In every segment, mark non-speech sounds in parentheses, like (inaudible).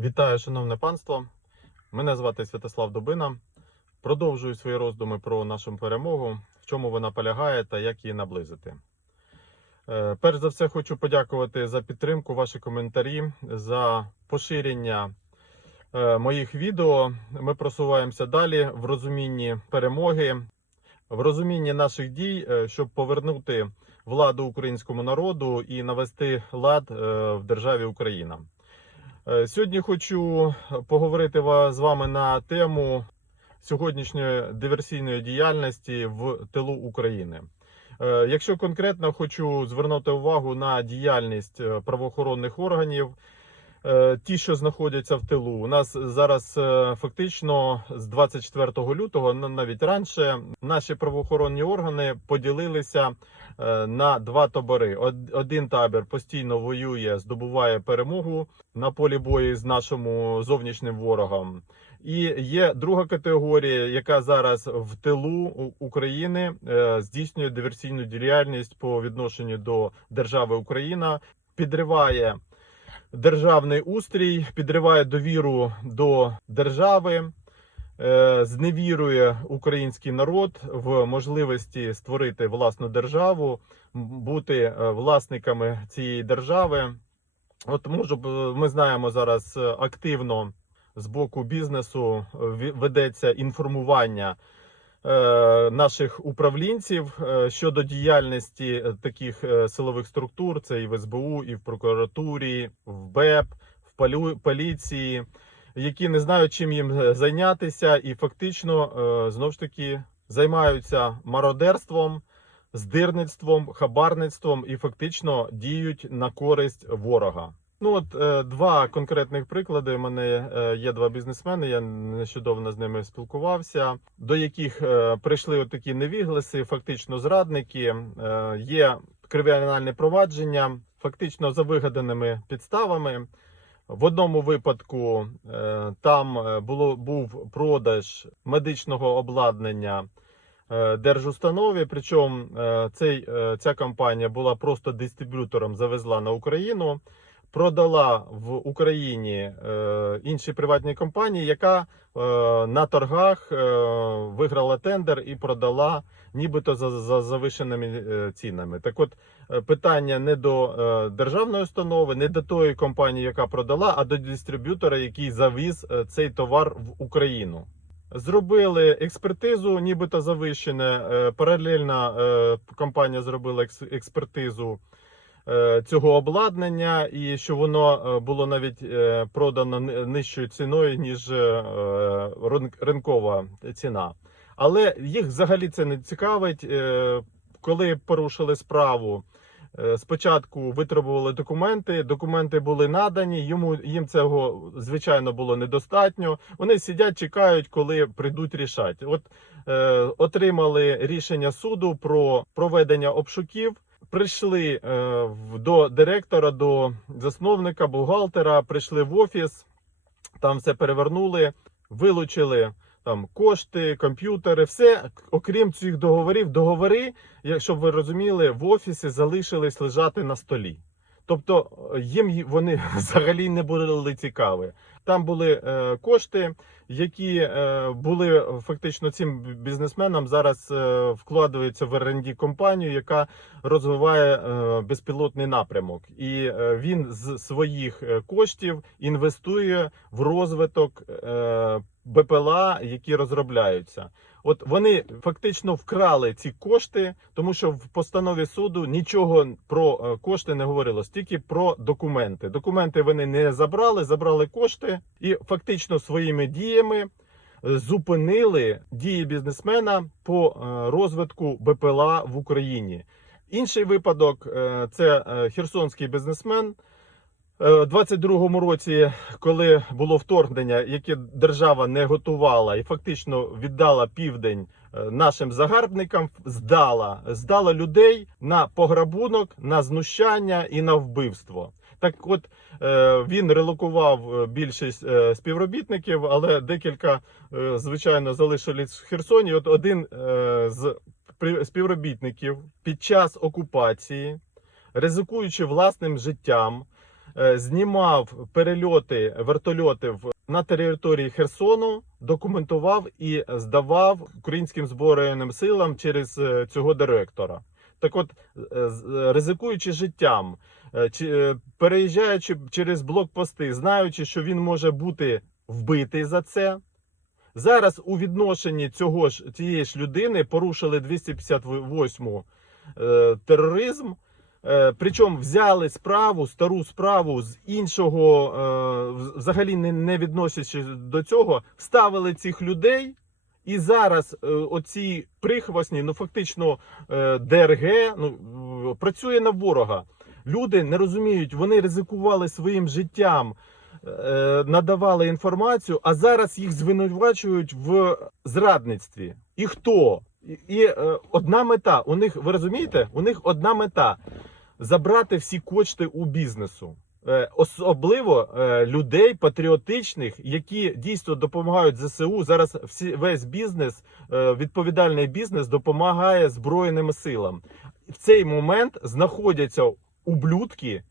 Вітаю, шановне панство. Мене звати Святослав Дубина. Продовжую свої роздуми про нашу перемогу, в чому вона полягає та як її наблизити. Е, Перш за все, хочу подякувати за підтримку, ваші коментарі, за поширення е, моїх відео. Ми просуваємося далі в розумінні перемоги, в розумінні наших дій, е, щоб повернути владу українському народу і навести лад в державі Україна. Е, Сьогодні хочу поговорити з вами на тему сьогоднішньої диверсійної діяльності в тилу України. Е, Якщо конкретно хочу звернути увагу на діяльність е, правоохоронних органів, е, ті, що знаходяться в тилу, у нас зараз е, фактично з 24 лютого, на- навіть раніше, наші правоохоронні органи поділилися е, на два табори. Од- Один табір постійно воює, здобуває перемогу на полі бою з нашим зовнішнім ворогом. І є друга категорія, яка зараз в тилу України е, здійснює диверсійну діяльність по відношенню до держави Україна, підриває державний устрій, підриває довіру до держави, е, зневірує український народ в можливості створити власну державу, бути е, власниками цієї держави. От можу ми знаємо зараз е, активно з боку бізнесу ведеться інформування наших управлінців е, щодо діяльності е, таких е, силових структур. Це і в СБУ, і в прокуратурі, в БЕП, в поліції, які не знають, чим їм е, зайнятися, і фактично е, знову ж таки займаються мародерством. Здирництвом, хабарництвом і фактично діють на користь ворога. Ну от е, два конкретних приклади. У мене е, є два бізнесмени. Я нещодавно з ними спілкувався, до яких е, прийшли такі невігласи, фактично зрадники. Е, є кримінальне провадження, фактично за вигаданими підставами. В одному випадку е, там е, було був продаж медичного обладнання е, держустанові. Причому е, цей, ця компанія була просто дистриб'ютором, завезла на Україну, продала в Україні е, іншій приватній компанії, яка е, на торгах е, виграла тендер і продала нібито за, за завишеними е, цінами. Так от питання не до державної установи, не до тої компанії, яка продала, а до дистриб'ютора, який завіз цей товар в Україну. Зробили експертизу, нібито завищене. Паралельно компанія зробила екс- експертизу цього обладнання, і що воно е, було навіть е, продано нижчою ціною, ніж е, ринкова ціна. Але їх взагалі це не цікавить. Е, Коли порушили справу, е, спочатку витребували документи. Документи були надані. Йому їм цього звичайно було недостатньо. Вони сидять, чекають, коли прийдуть рішати. От е, отримали рішення суду про проведення обшуків. Прийшли е, до директора, до засновника, бухгалтера, прийшли в офіс, там все перевернули, вилучили там кошти, комп'ютери, все, окрім цих договорів, договори, якщо ви розуміли, в офісі залишились лежати на столі. Тобто е, їм вони (laughs) взагалі не були цікаві. Там були е, кошти, які е, були фактично цим бізнесменам зараз е, вкладаються в R&D компанію, яка розвиває е, безпілотний напрямок, і е, він з своїх е, коштів інвестує в розвиток е, БПЛА, які розробляються. От вони фактично вкрали ці кошти, тому що в постанові суду нічого про е, кошти не говорилось, тільки про документи. Документи вони не забрали, забрали кошти і фактично своїми діями е, зупинили дії бізнесмена по е, розвитку БПЛА в Україні. Інший випадок це херсонський бізнесмен. Е, У 22-му році, коли було вторгнення, яке держава не готувала і фактично віддала південь е, нашим загарбникам, здала, здала людей на пограбунок, на знущання і на вбивство. Так, от е, він релокував е, більшість е, співробітників, але декілька, е, звичайно, залишились в Херсоні. От один е, з співробітників під час окупації, ризикуючи власним життям, е, знімав перельоти вертольотів на території Херсону, документував і здавав українським збройним силам через е, цього директора. Так от, е, е, ризикуючи життям, е, чи- е, переїжджаючи через блокпости, знаючи, що він може бути вбитий за це. Зараз у відношенні цього ж цієї ж людини порушили 258 е, тероризм. Е, причому взяли справу, стару справу з іншого, е, взагалі не, відносячись до цього, вставили цих людей. І зараз е, оці прихвостні, ну фактично ДРГ, ну працює на ворога. Люди не розуміють, вони ризикували своїм життям, надавали інформацію, а зараз їх звинувачують в зрадництві. І хто? І, е, одна мета. У них, ви розумієте, у них одна мета забрати всі кошти у бізнесу. Е, Особливо е, людей патріотичних, які дійсно допомагають ЗСУ. Зараз всі весь бізнес, е, відповідальний бізнес допомагає Збройним силам. В цей момент знаходяться ублюдки,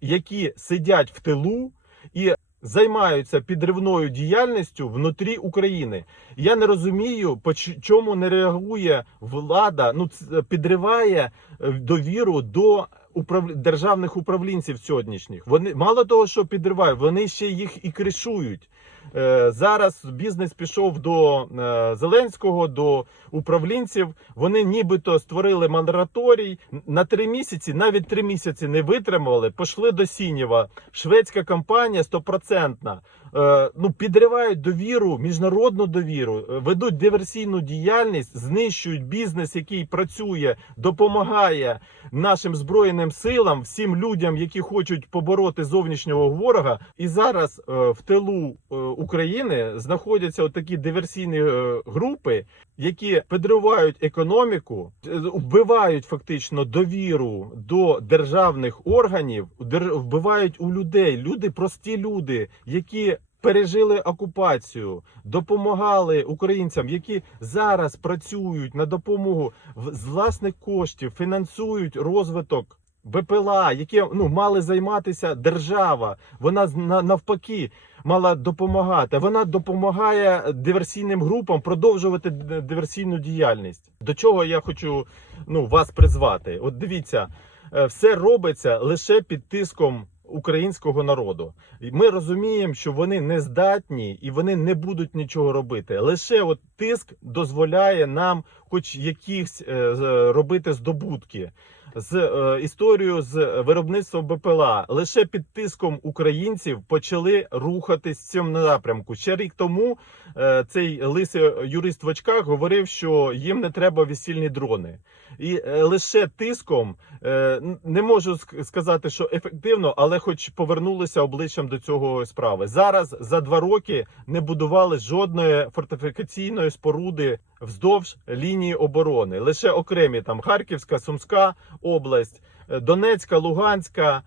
які сидять в тилу і займаються підривною діяльністю внутрі України. Я не розумію, по чому не реагує влада. Ну підриває е, довіру до управ... державних управлінців сьогоднішніх. Вони мало того, що підривають, вони ще їх і кришують. Е, зараз бізнес пішов до е, Зеленського, до управлінців. Вони нібито створили мораторій на три місяці, навіть три місяці не витримали. Пішли до Сінєва. Шведська компанія стопроцентна. Е, ну підривають довіру, міжнародну довіру, ведуть диверсійну діяльність, знищують бізнес, який працює, допомагає нашим збройним силам, всім людям, які хочуть побороти зовнішнього ворога. І зараз в тилу України знаходяться такі диверсійні е, групи, які підривають економіку, е, вбивають фактично довіру до державних органів, вбивають у людей. Люди, прості люди, які пережили окупацію, допомагали українцям, які зараз працюють на допомогу з власних коштів, фінансують розвиток. БПЛА, які ну мали займатися держава, вона навпаки мала допомагати. Вона допомагає диверсійним групам продовжувати диверсійну діяльність. До чого я хочу ну вас призвати? От дивіться, е, все робиться лише під тиском українського народу. Ми розуміємо, що вони не здатні і вони не будуть нічого робити. Лише от тиск дозволяє нам, хоч якісь е, робити здобутки. З е, історію з виробництвом БПЛА лише під тиском українців почали рухатись в цьому напрямку. Ще рік тому е, цей лисий юрист в очках говорив, що їм не треба весільні дрони, і е, лише тиском е, не можу сказати, що ефективно, але хоч повернулися обличчям до цього справи. Зараз за два роки не будували жодної фортифікаційної споруди вздовж лінії оборони. Лише окремі там Харківська, Сумська область, е, Донецька, Луганська.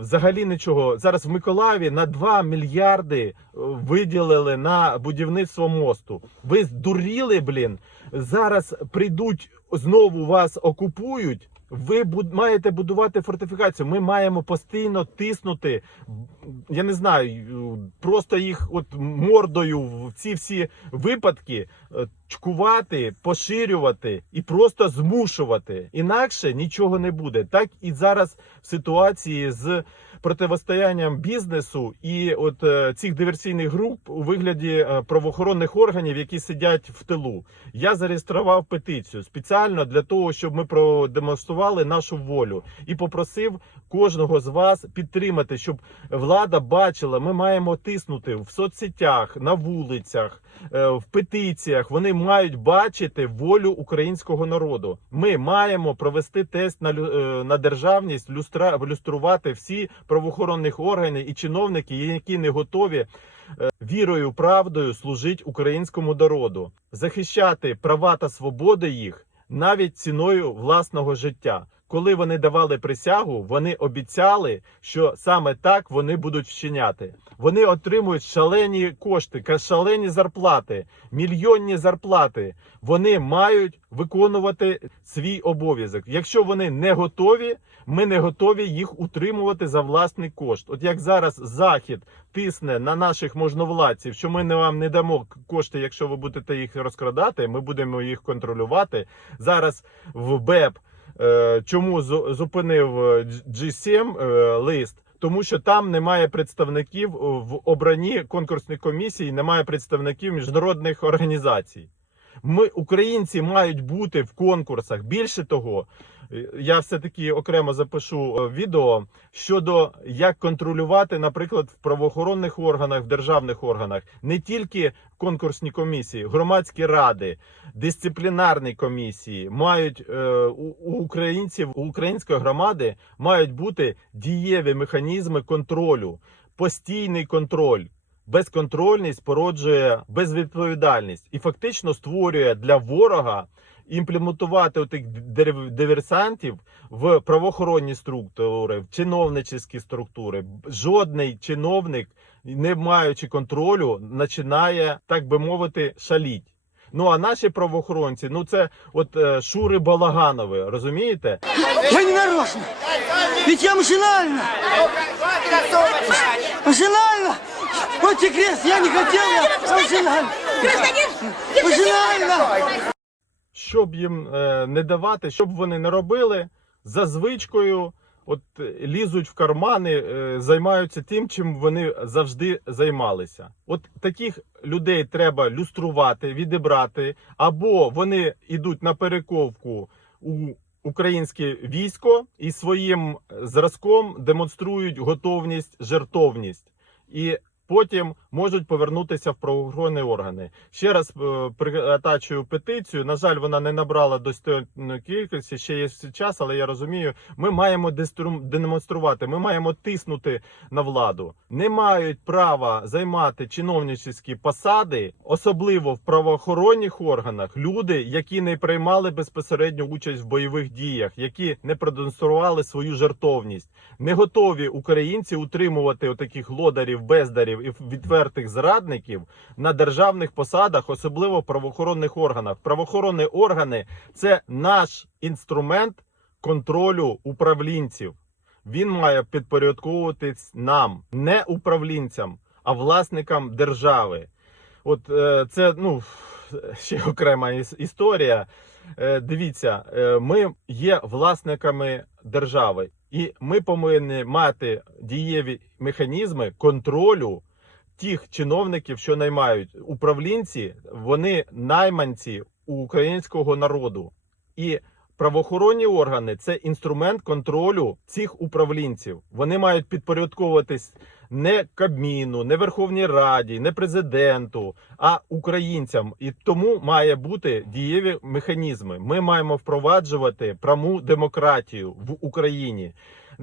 Взагалі нічого зараз в Миколаєві на 2 мільярди виділили на будівництво мосту. Ви здуріли, блін. Зараз прийдуть знову вас окупують. Ви буд- маєте будувати фортифікацію. Ми маємо постійно тиснути. Я не знаю, просто їх от мордою в ці всі випадки е, чкувати, поширювати і просто змушувати. Інакше нічого не буде. Так і зараз в ситуації з противостоянням бізнесу і от е, цих диверсійних груп у вигляді е, правоохоронних органів, які сидять в тилу. Я зареєстрував петицію спеціально для того, щоб ми продемонстрували нашу волю і попросив кожного з вас підтримати, щоб влада бачила, ми маємо тиснути в соцсетях, на вулицях, в петиціях. Вони мають бачити волю українського народу. Ми маємо провести тест на е, на державність, люстра люструвати всі правоохоронних органів і чиновники, які не готові е, вірою, правдою служити українському народу, захищати права та свободи їх навіть ціною власного життя. Коли вони давали присягу, вони обіцяли, що саме так вони будуть вчиняти. Вони отримують шалені кошти, шалені зарплати, мільйонні зарплати. Вони мають виконувати свій обов'язок. Якщо вони не готові, ми не готові їх утримувати за власний кошт. От як зараз захід тисне на наших можновладців, що ми не вам не дамо кошти, якщо ви будете їх розкрадати, ми будемо їх контролювати. Зараз в БЕП чому зу- зупинив е, G7 е, лист? Тому що там немає представників е, в обранні конкурсних комісій, немає представників міжнародних організацій. Ми, українці, мають бути в конкурсах. Більше того, е, я все-таки окремо запишу е, відео щодо як контролювати, наприклад, в правоохоронних органах, в державних органах не тільки конкурсні комісії, громадські ради, дисциплінарні комісії мають е, у, українців, у української громади мають бути дієві механізми контролю, постійний контроль. Безконтрольність породжує безвідповідальність і фактично створює для ворога імплементувати тих диверсантів в правоохоронні структури, в чиновничі структури. Жодний чиновник, не маючи контролю, починає, так би мовити, шаліть. Ну а наші правоохоронці, ну це от е, Шури Балаганови, розумієте? Я не нарочно. Ведь я машинально. Машинально. Вот тебе крест, я не хотел, я машинально. Машинально. Щоб їм е, не давати, щоб вони не робили за звичкою, от е, лізуть в кармани, е, займаються тим, чим вони завжди займалися. От таких людей треба люструвати, відібрати, або вони йдуть на перековку у українське військо і своїм зразком демонструють готовність, жертовність. І потім можуть повернутися в правоохоронні органи. Ще раз е, приатачую петицію. На жаль, вона не набрала достойної кількості. Ще є час, але я розумію, ми маємо демонструвати. Ми маємо тиснути на владу. Не мають права займати чиновничі посади, особливо в правоохоронних органах. Люди, які не приймали безпосередню участь в бойових діях, які не продемонстрували свою жертовність. Не готові українці утримувати отаких лодарів, бездарів і відвертих зрадників на державних посадах, особливо в правоохоронних органах. Правоохоронні органи це наш інструмент контролю управлінців. Він має підпорядковуватись нам, не управлінцям, а власникам держави. От е, це ну (laughs) ще окрема іс- історія. Е, дивіться, е, ми є власниками держави, і ми повинні мати дієві механізми контролю тих чиновників, що наймають управлінці, вони найманці українського народу. І правоохоронні органи це інструмент контролю цих управлінців. Вони мають підпорядковуватись не Кабміну, не Верховній Раді, не президенту, а українцям. І тому має бути дієві механізми. Ми маємо впроваджувати пряму демократію в Україні.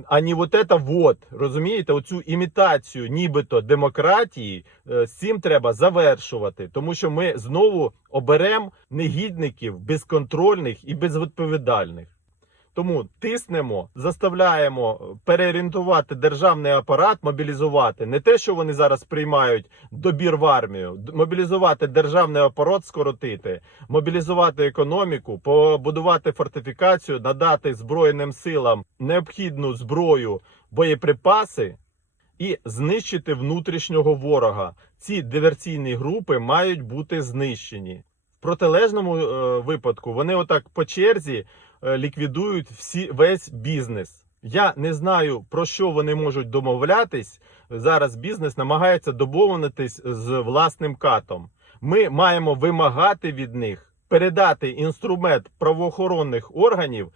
А не вот это вот, розумієте, оцю імітацію, нібито демократії, е, з цим треба завершувати, тому що ми знову оберемо негідників, безконтрольних і безвідповідальних. Тому тиснемо, заставляємо переорієнтувати державний апарат, мобілізувати не те, що вони зараз приймають добір в армію, мобілізувати державний апарат, скоротити, мобілізувати економіку, побудувати фортифікацію, надати збройним силам необхідну зброю, боєприпаси і знищити внутрішнього ворога. Ці диверсійні групи мають бути знищені. В протилежному е, випадку вони отак по черзі е, ліквідують всі весь бізнес. Я не знаю про що вони можуть домовлятись. Зараз бізнес намагається домовитись з власним катом. Ми маємо вимагати від них передати інструмент правоохоронних органів,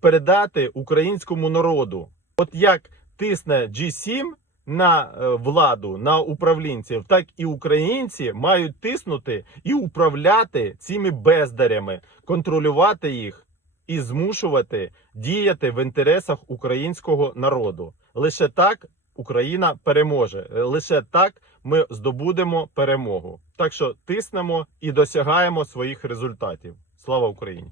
передати українському народу. От як тисне G7 на е, владу, на управлінців, так і українці мають тиснути і управляти цими бездарями, контролювати їх і змушувати діяти в інтересах українського народу. Лише так Україна переможе. Лише так ми здобудемо перемогу. Так що тиснемо і досягаємо своїх результатів. Слава Україні!